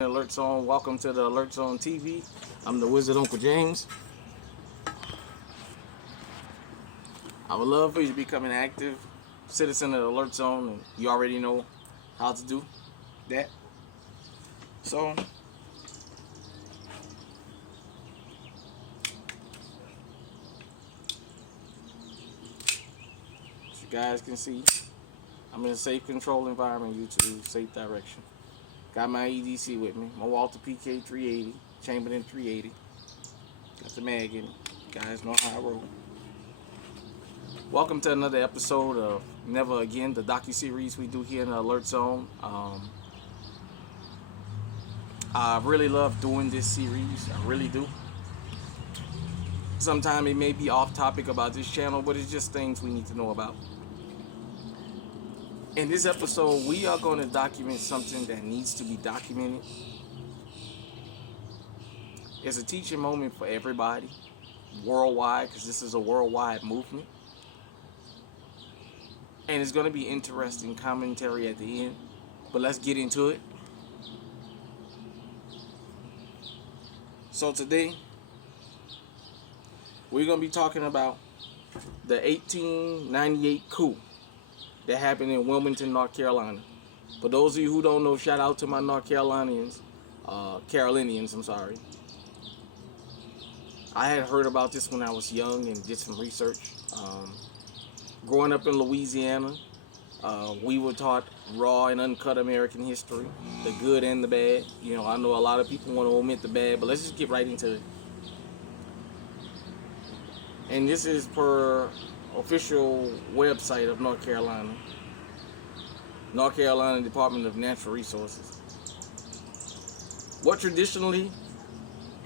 Alert Zone. Welcome to the Alert Zone TV. I'm the Wizard Uncle James. I would love for you to become an active citizen of the Alert Zone, and you already know how to do that. So, as you guys can see, I'm in a safe control environment, YouTube, safe direction. Got my EDC with me, my Walter PK 380, Chamberlain 380. Got the mag in it. You guys know how I roll. Welcome to another episode of Never Again, the docu-series we do here in the Alert Zone. I really love doing this series. I really do. Sometimes it may be off topic about this channel, but it's just things we need to know about. In this episode, we are going to document something that needs to be documented. It's a teaching moment for everybody, worldwide, because this is a worldwide movement. And it's going to be interesting commentary at the end. But let's get into it. So today, we're going to be talking about the 1898 coup that happened in Wilmington, North Carolina. For those of you who don't know, shout out to my North Carolinians, Carolinians, I'm sorry. I had heard about this when I was young and did some research. Growing up in Louisiana, we were taught raw and uncut American history, the good and the bad. You know, I know a lot of people want to omit the bad, but let's just get right into it. And this is per official website of North Carolina Department of Natural Resources. What traditionally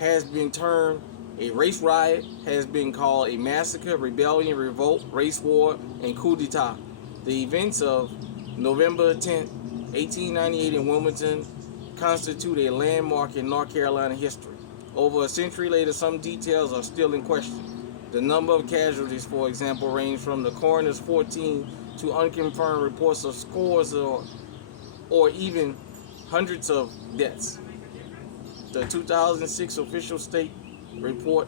has been termed a race riot has been called a massacre, rebellion, revolt, race war, and coup d'etat. The events of November 10, 1898 in Wilmington constitute a landmark in North Carolina history. Over a century later, some details are still in question. The number of casualties, for example, range from the coroner's 14 to unconfirmed reports of scores or even hundreds of deaths. The 2006 official state report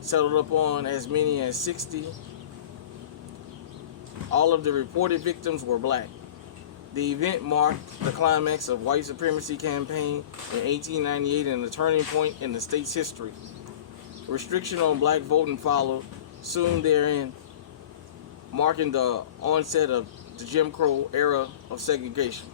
settled upon as many as 60. All of the reported victims were black. The event marked the climax of white supremacy campaign in 1898 and a turning point in the state's history. Restriction on black voting followed soon therein, marking the onset of the Jim Crow era of segregation.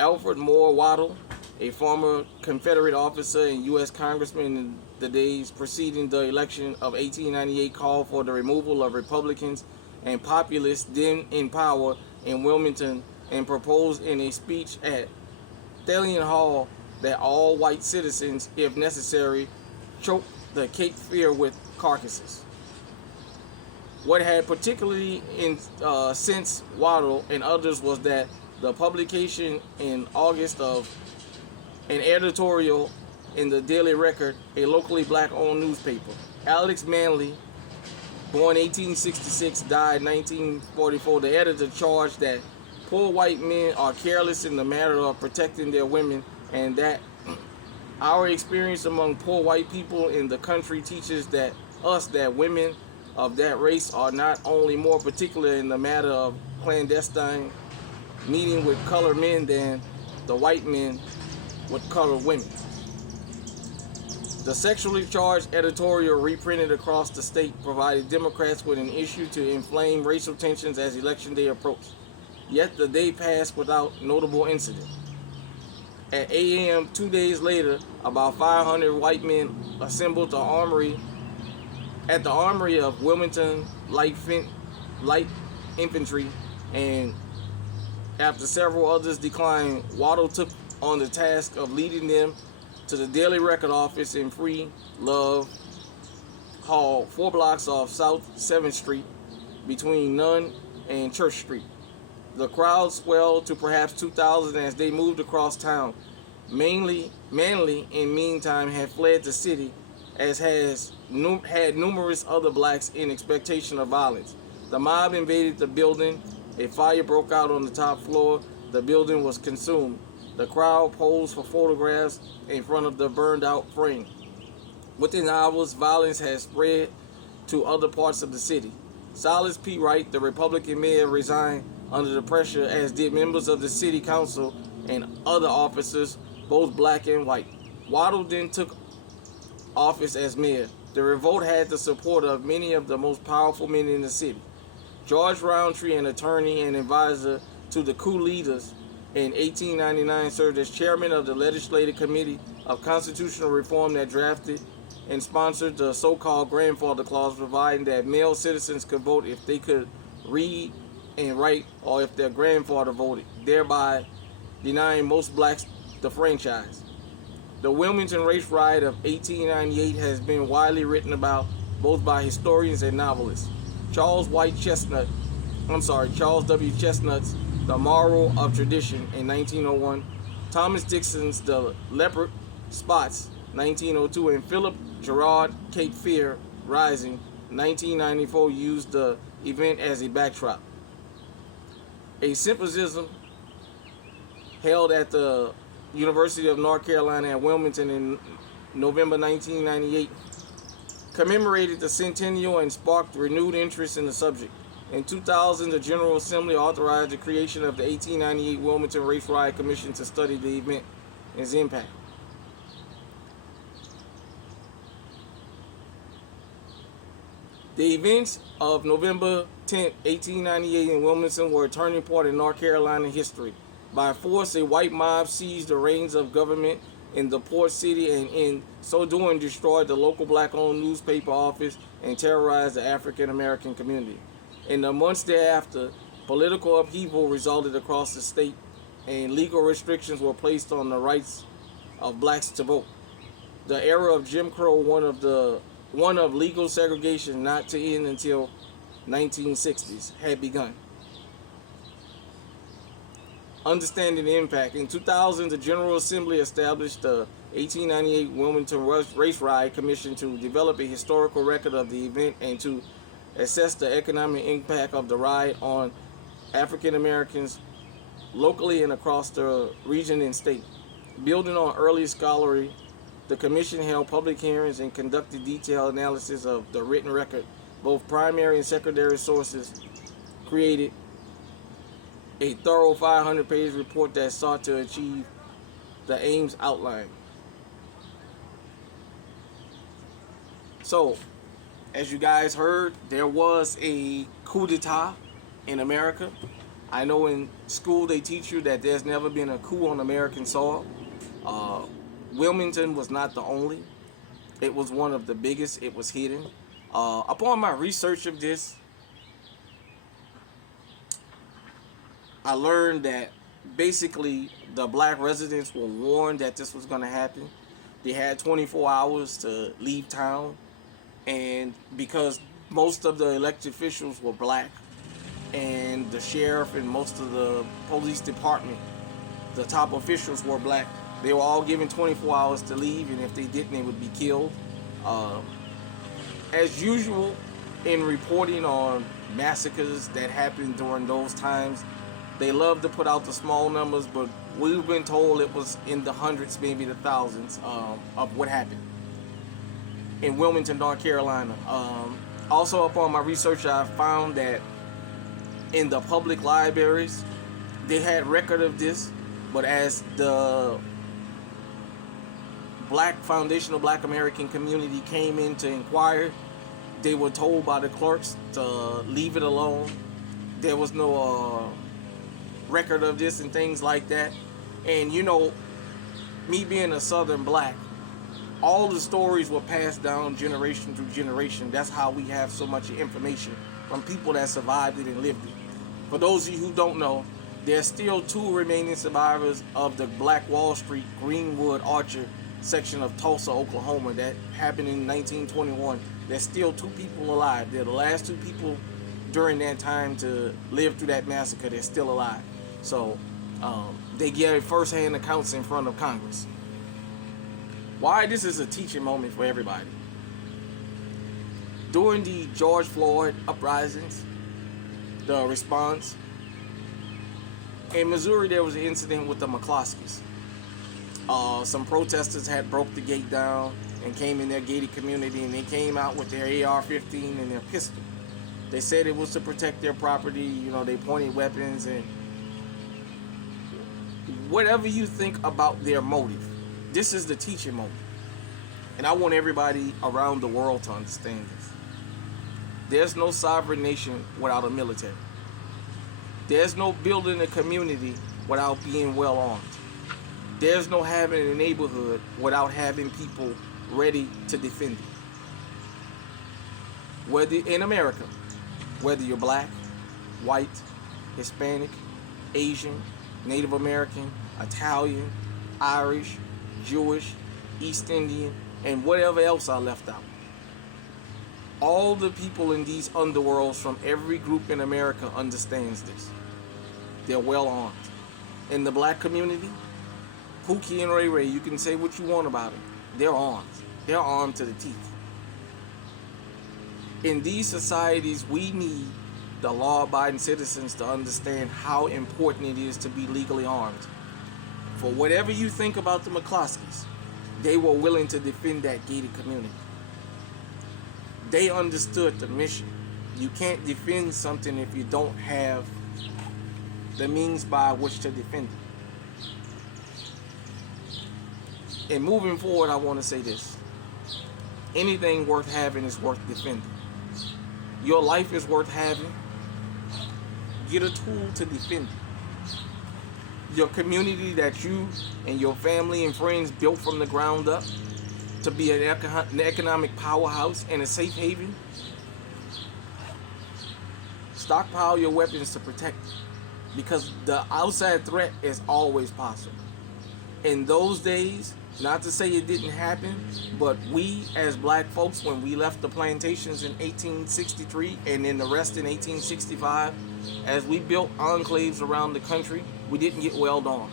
Alfred Moore Waddle, a former Confederate officer and U.S. congressman in the days preceding the election of 1898, called for the removal of Republicans and populists then in power in Wilmington and proposed in a speech at Thalian Hall that all white citizens, if necessary, choke the Cape Fear with carcasses. What had particularly incensed Waddle and others was that the publication in August of an editorial in the Daily Record, a locally black-owned newspaper. Alex Manley, born 1866, died 1944. The editor charged that poor white men are careless in the matter of protecting their women, and that our experience among poor white people in the country teaches that women of that race are not only more particular in the matter of clandestine meeting with colored men than the white men with colored women. The sexually charged editorial, reprinted across the state, provided Democrats with an issue to inflame racial tensions as Election Day approached. Yet the day passed without notable incident. At 8 a.m. 2 days later, about 500 white men assembled at the armory of Wilmington Light Infantry, and after several others declined, Waddle took on the task of leading them to the Daily Record office in Free Love Hall, 4 blocks off South 7th Street between Nunn and Church Street. The crowd swelled to perhaps 2,000 as they moved across town. Manley, in meantime, had fled the city, as had numerous other blacks in expectation of violence. The mob invaded the building. A fire broke out on the top floor. The building was consumed. The crowd posed for photographs in front of the burned out frame. Within hours, violence has spread to other parts of the city. Silas P. Wright, the Republican mayor, resigned under the pressure, as did members of the city council and other officers, both black and white. Waddle then took office as mayor. The revolt had the support of many of the most powerful men in the city. George Roundtree, an attorney and advisor to the coup leaders in 1899, served as chairman of the Legislative Committee of Constitutional Reform that drafted and sponsored the so-called grandfather clause, providing that male citizens could vote if they could read and write or if their grandfather voted, thereby denying most blacks the franchise. The Wilmington race riot of 1898 has been widely written about both by historians and novelists. Charles W. Chestnut's The Moral of Tradition in 1901, Thomas Dixon's The Leopard Spots 1902, and Philip Gerard Cape Fear Rising 1994 used the event as a backdrop. A symposium held at the University of North Carolina at Wilmington in November 1998 commemorated the centennial and sparked renewed interest in the subject. In 2000, the General Assembly authorized the creation of the 1898 Wilmington Race Riot Commission to study the event and its impact. The events of November 10, 1898 in Wilmington were a turning point in North Carolina history. By force, a white mob seized the reins of government in the port city and in so doing destroyed the local black-owned newspaper office and terrorized the African-American community. In the months thereafter, political upheaval resulted across the state and legal restrictions were placed on the rights of blacks to vote. The era of Jim Crow, one of legal segregation not to end until 1960s, had begun. Understanding the impact. In 2000, the General Assembly established the 1898 Wilmington Race Riot Commission to develop a historical record of the event and to assess the economic impact of the riot on African Americans locally and across the region and state. Building on early scholarly, the commission held public hearings and conducted detailed analysis of the written record. Both primary and secondary sources created a thorough 500-page report that sought to achieve the aims outlined. So, as you guys heard, there was a coup d'etat in America. I know in school they teach you that there's never been a coup on American soil. Wilmington was not the only. It was one of the biggest. It was hidden. Upon my research of this, I learned that basically the black residents were warned that this was going to happen. They had 24 hours to leave town, and because most of the elected officials were black, and the sheriff and most of the police department, the top officials were black, they were all given 24 hours to leave, and if they didn't, they would be killed. As usual in reporting on massacres that happened during those times, they love to put out the small numbers, but we've been told it was in the hundreds, maybe the thousands, of what happened in Wilmington, North Carolina. Also, upon my research, I found that in the public libraries, they had record of this, but as the foundational black American community came in to inquire, they were told by the clerks to leave it alone. There was no record of this and things like that. And you know, me being a Southern black, all the stories were passed down generation through generation. That's how we have so much information from people that survived it and lived it. For those of you who don't know, there's still 2 remaining survivors of the Black Wall Street, Greenwood, Archer section of Tulsa, Oklahoma that happened in 1921. There's still 2 people alive. They're the last 2 people during that time to live through that massacre. They're still alive. So they gave first-hand accounts in front of Congress. Why this is a teaching moment for everybody. During the George Floyd uprisings, the response, in Missouri there was an incident with the McCloskeys. Some protesters had broke the gate down and came in their gated community, and they came out with their AR-15 and their pistol. They said it was to protect their property. You know, they pointed weapons, and whatever you think about their motive, this is the teaching moment. And I want everybody around the world to understand this. There's no sovereign nation without a military. There's no building a community without being well armed. There's no having a neighborhood without having people ready to defend it. Whether in America, whether you're black, white, Hispanic, Asian, Native American, Italian, Irish, Jewish, East Indian, and whatever else I left out. All the people in these underworlds from every group in America understands this. They're well armed. In the black community, Pookie and Ray Ray, you can say what you want about it. They're armed. They're armed to the teeth. In these societies, we need the law-abiding citizens to understand how important it is to be legally armed. For whatever you think about the McCloskeys, they were willing to defend that gated community. They understood the mission. You can't defend something if you don't have the means by which to defend it. And moving forward, I want to say this. Anything worth having is worth defending. Your life is worth having. Get a tool to defend it. Your community that you and your family and friends built from the ground up to be an economic powerhouse and a safe haven. Stockpile your weapons to protect it, because the outside threat is always possible. In those days, not to say it didn't happen, but we as black folks, when we left the plantations in 1863 and then the rest in 1865, as we built enclaves around the country, we didn't get well armed.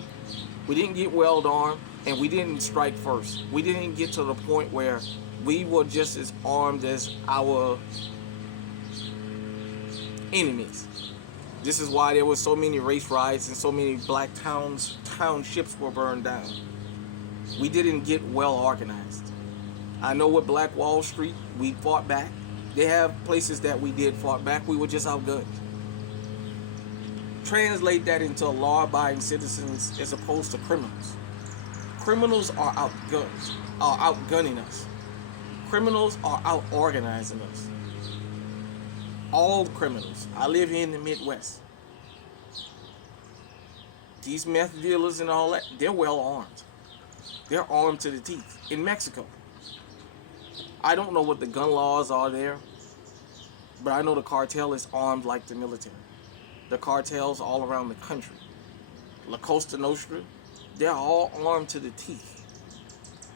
We didn't get well armed, and we didn't strike first. We didn't get to the point where we were just as armed as our enemies. This is why there were so many race riots and so many black townships were burned down. We didn't get well organized. I know with Black Wall Street, we fought back. They have places that we did fought back. We were just outgunned. Translate that into law-abiding citizens as opposed to criminals. Criminals are outgunning us. Criminals are out-organizing us. All criminals. I live here in the Midwest. These meth dealers and all that, they're well armed. They're armed to the teeth. In Mexico, I don't know what the gun laws are there, but I know the cartel is armed like the military. The cartels all around the country. La Costa Nostra, they're all armed to the teeth.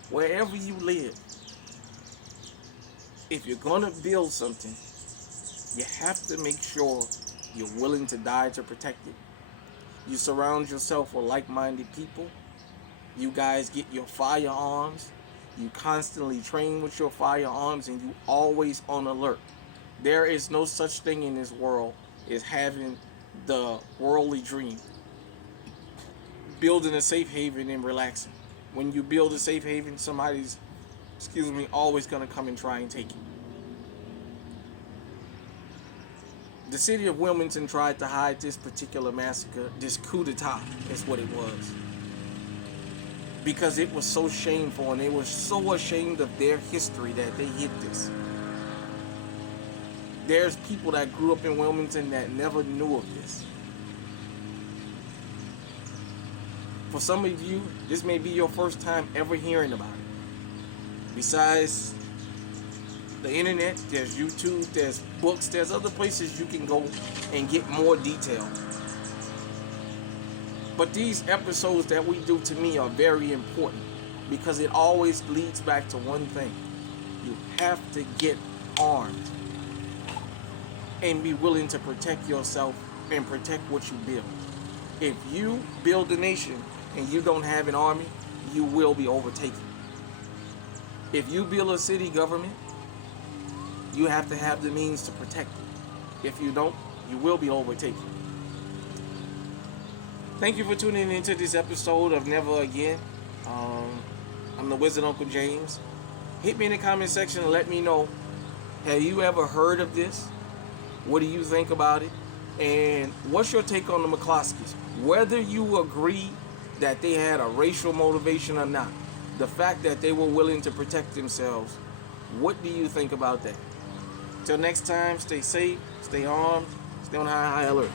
Wherever you live, if you're going to build something, you have to make sure you're willing to die to protect it. You surround yourself with like-minded people. You guys get your firearms. You constantly train with your firearms, and you always on alert. There is no such thing in this world as having the worldly dream. Building a safe haven and relaxing. When you build a safe haven, somebody's, always going to come and try and take it. The city of Wilmington tried to hide this particular massacre, this coup d'etat is what it was. Because it was so shameful, and they were so ashamed of their history that they hid this. There's people that grew up in Wilmington that never knew of this. For some of you, this may be your first time ever hearing about it. Besides the internet, there's YouTube, there's books, there's other places you can go and get more detail. But these episodes that we do, to me, are very important because it always leads back to one thing. You have to get armed and be willing to protect yourself and protect what you build. If you build a nation and you don't have an army, you will be overtaken. If you build a city government, you have to have the means to protect it. If you don't, you will be overtaken. Thank you for tuning into this episode of Never Again. I'm the Wizard Uncle James. Hit me in the comment section and let me know. Have you ever heard of this? What do you think about it? And what's your take on the McCloskeys? Whether you agree that they had a racial motivation or not, the fact that they were willing to protect themselves, what do you think about that? Till next time, stay safe, stay armed, stay on high alert.